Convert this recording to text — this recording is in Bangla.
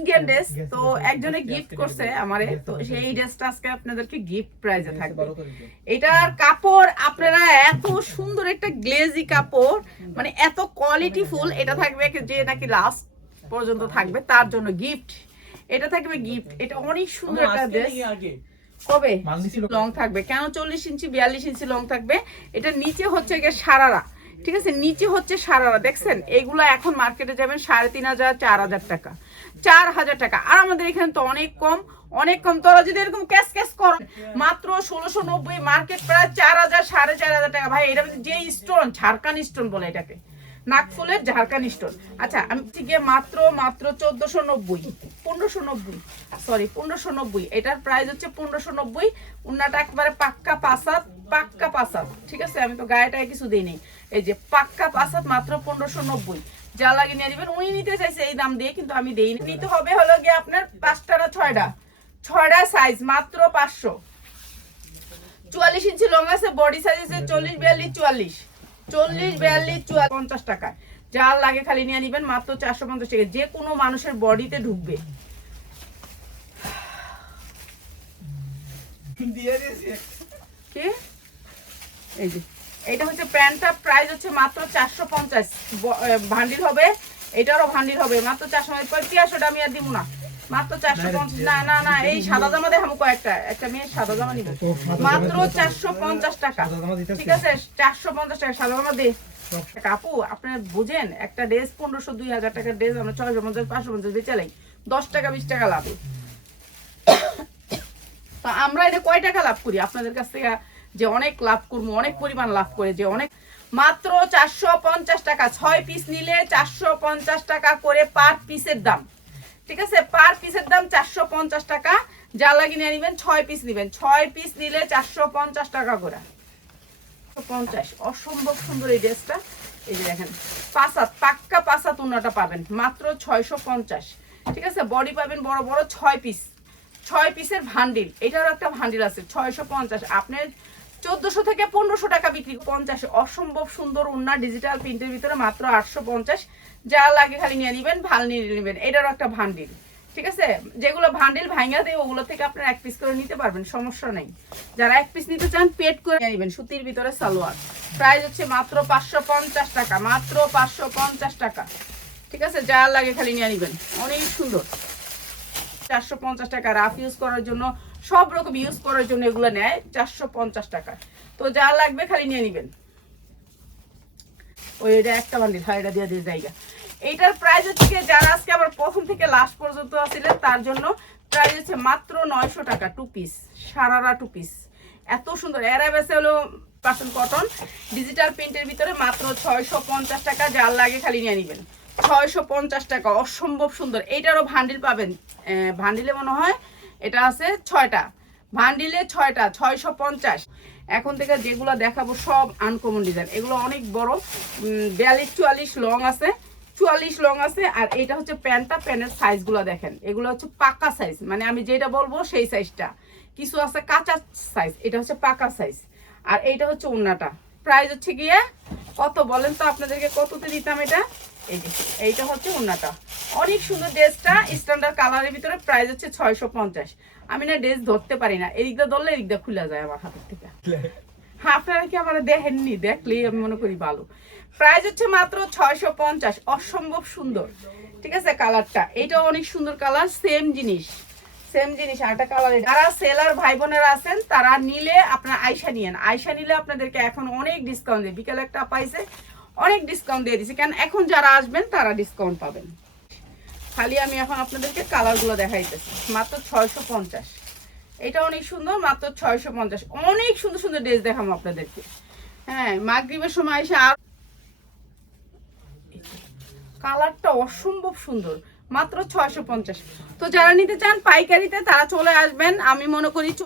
ইন্ডিয়ান ড্রেস, তো একজনে গিফট করছে আমারে, তো সেই ড্রেসটা আজকে আপনাদেরকে গিফট প্রাইজে থাকবে। এটার কাপড় আপনারা এত সুন্দর একটা গ্লেজি কাপড়, মানে এত কোয়ালিটি ফুল, এটা থাকবে যে নাকি লাস্ট পর্যন্ত থাকবে তার জন্য গিফট। এটা থাকবে গিফট, এটা অনেক সুন্দর একটা ড্রেস। কবে লং থাকবে কেন, 40 ইঞ্চি 42 ইঞ্চি লং থাকবে। এটা নিচে হচ্ছে গিয়ে সারারা, ঠিক আছে, নিচে হচ্ছে সারারা, দেখছেন এইগুলো এখন মার্কেটে যাবেন 3500 4000 টাকা, 4000 টাকা। আর আমাদের এখানে তো অনেক কম, অনেক কম। তোরা যদি এরকম ক্যাশ ক্যাশ কর, মাত্র 1690, মার্কেট প্রায় 4000 4500 টাকা। ভাই এটা যে স্টোন, ঝাড়খান স্টোন বলে এটাকে, নাকফুলের ঝাড়খান স্টোন। আচ্ছা আমি গিয়ে মাত্র 1490, 1590, সরি 1590। এটার প্রাইস হচ্ছে 1590। উন্নাটা একবারে পাক্কা পাসাত, পাক্কা পাসাত, ঠিক আছে, আমি তো গায়েটায় কিছু দিই নেই। এই যে পাক্কা পাসাত, মাত্র 1590। যা লাগে নিয়ে নেবেন। উনি নিতে চাইছে এই দাম দিয়ে, কিন্তু আমি দেই। নিতে হবে হলো গিয়ে আপনার 5টা না 6টা সাইজ, মাত্র 500। 44 ইঞ্চি লং আছে, বডি সাইজ আছে 40 42 44, 40 42 44, 50 টাকা। যার লাগে খালি নিয়ে নেবেন, মাত্র 450 টাকা। যে কোনো মানুষের বডিতে ঢুকবে। কি এই যে এটা হচ্ছে প্যান্টটা, প্রাইস হচ্ছে মাত্র 450। ভান্ডিল হবে, এটারও ভান্ডিল হবে, মাত্র 450। আমি আর দিব না, মাত্র 450। না না না, এই সাদা জামা দেখাবো কয়েকটা, একটা মেয়ের সাদা জামা নিব, মাত্র 450 টাকা, ঠিক আছে, 450 টাকা সাদা জামা দে। আপু আপনারা বুঝেন, একটা ড্রেস 1500 2000 টাকার ড্রেস আমরা 650 550 বেচে লাই, 10 টাকা 20 টাকা লাভ। তো আমরা এটা কয় টাকা লাভ করি আপনাদের কাছ থেকে, যে অনেক লাভ করবো, অনেক পরিমাণ লাভ করে, যে অনেক। মাত্র 450 টাকা, 6 পিস নিলে 450 টাকা করে পার পিসের দাম, ঠিক আছে, পার পিসের দাম 450 টাকা। যা লাগে নিয়ে নেবেন, 6 পিস নেবেন, 6 পিস নিলে 450 টাকা করে, 50। অসম্ভব সুন্দর এই ড্রেসটা। এই যে দেখেন, পাসাত, পাক্কা পাসাত উন্নাটা পাবেন মাত্র 650, ঠিক আছে। বডি পাবেন বড় বড় 6 পিস, 6 পিসের ভান্ডিল। এটারও একটা ভান্ডিল আছে 650। আপনার 1400 থেকে 1500 টাকা বিক্রি, 50। অসম্ভব সুন্দর উন্না, ডিজিটাল প্রিন্টের ভিতরে, মাত্র 850। যা লাগে খালি নিয়ে নেবেন, ভাল নিয়ে নেবেন। এটারও একটা ভান্ডিল, ঠিক আছে। যেগুলো ভান্ডিল ভাঙা দেয় ওগুলো থেকে আপনারা 1 পিস করে নিতে পারবেন, সমস্যা নেই। যারা 1 পিস নিতে চান পেড করে নিয়ে নেবেন। সুতির ভিতরে সালোয়ার, প্রাইস হচ্ছে মাত্র 550 টাকা, মাত্র 550 টাকা, ঠিক আছে। যা লাগে খালি নিয়ে নেবেন, অনেক সুন্দর। 450 টাকা রাফ ইউজ করার জন্য, সব রকম ইউজ করার জন্য এগুলো নেয় 450 টাকা। তো যা লাগবে খালি নিয়ে নেবেন। ওই এটা একটা বান্ডিল, হয় এটা দিয়ে দিয়ে জায়গা। এইটার প্রাইস হচ্ছে, যারা আজকে আবার প্রথম থেকে লাস্ট পর্যন্ত আসছিলেন তার জন্য প্রাইস হচ্ছে মাত্র 900 টাকা। 2 পিস, সারারা 2 পিস, এত সুন্দর। এরা বেসে হলো পার্সেন্ট কটন, ডিজিটাল প্রিন্টের ভিতরে, মাত্র 650 টাকা। যার লাগে খালি নিয়ে নেবেন, 650 টাকা। অসম্ভব সুন্দর। এইটারও ভান্ডিল পাবেন, ভান্ডিলে মনে হয় এটা আছে 6টা, ভান্ডিলে 6টা, 650। এখন থেকে যেগুলো দেখাবো সব আনকমন ডিজাইন। এগুলো অনেক বড়, 42 44 লং আছে, 44 লং আছে। আর এটা হচ্ছে প্যান্টটা, প্যান্টের সাইজগুলো দেখেন, এগুলো হচ্ছে পাকা সাইজ, মানে আমি যেটা বলবো সেই সাইজটা। কিছু আছে কাঁচা সাইজ, এটা হচ্ছে পাকা সাইজ। আর এইটা হচ্ছে ওন্নাটা, প্রাইস হচ্ছে গিয়ে কত বলেন তো, আপনাদেরকে কততে দিতাম এটা। এই যে এইটা হচ্ছে ওন্নাটা, অনেক সুন্দর ড্রেসটা, স্ট্যান্ডার্ড কালারের ভিতরে, প্রাইস হচ্ছে 650। আমি না ড্রেস ধরতে পারি না, এদিকটা ধরলে এদিকটা খুলে যায় আমার হাতের থেকে। হ্যাঁ, আপনারা কি আমার দেখেননি? দেখলেই আমি মনে করি ভালো। প্রাইস হচ্ছে মাত্র 650। অসম্ভব সুন্দর, ঠিক আছে। কালারটা এটাও অনেক সুন্দর কালার, সেম জিনিস, সেম জিনিস। আরেকটা কালার, যারা সেলার ভাই বোনেরা আছেন তারা নিলে আপনারা আয়শা নিয়েন। আয়শা নিলে আপনাদেরকে এখন অনেক ডিসকাউন্ট দেয়। বিকেলে একটা পাইছে, অনেক ডিসকাউন্ট দিয়ে দিছে, কেন এখন যারা আসবেন তারা ডিসকাউন্ট পাবেন। খালি আমি এখন আপনাদেরকে কালারগুলো দেখাইতেছি, মাত্র 650। এটা অনেক সুন্দর, মাত্র 650। অনেক সুন্দর সুন্দর ড্রেস দেখাবো আপনাদেরকে। হ্যাঁ, মাগরিবের সময় এসে আর কালারটা অসম্ভব সুন্দর, মাত্র 650। তো যারা নিতে চান পাইকারিতে তারা চলে আসবেন। আমি মনে করি